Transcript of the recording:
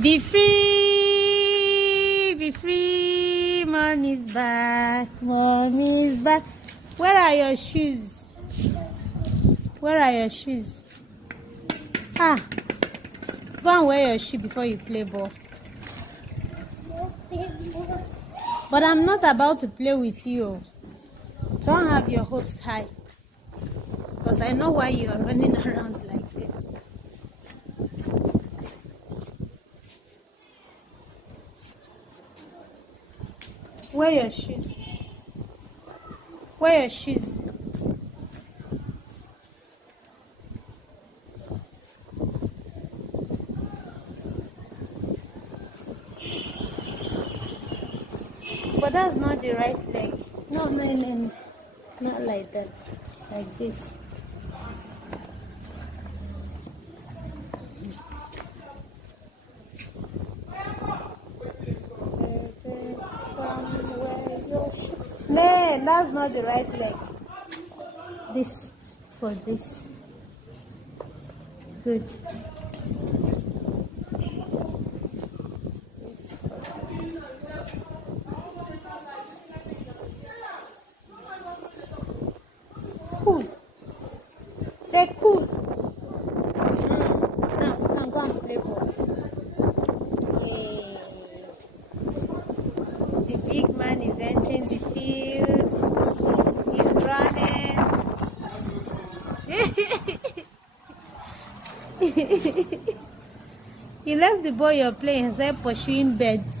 Be free, be free. Mommy's back, mommy's back. Where are your shoes? Where are your shoes? Ah, go and wear your shoe before you play ball. But I'm not about to play with you. Don't have your hopes high. Because I know why you are running around like this. Wear your shoes. Wear your shoes. But that's not the right leg. No, no, no, no. Not like that. Like this. No, that's not the right leg. This for this. Good. This for this. Cool. Say cool. Now you can go and play ball. Yeah. The big man is entering the field. He's running. You left the ball you're playing and started pursuing birds.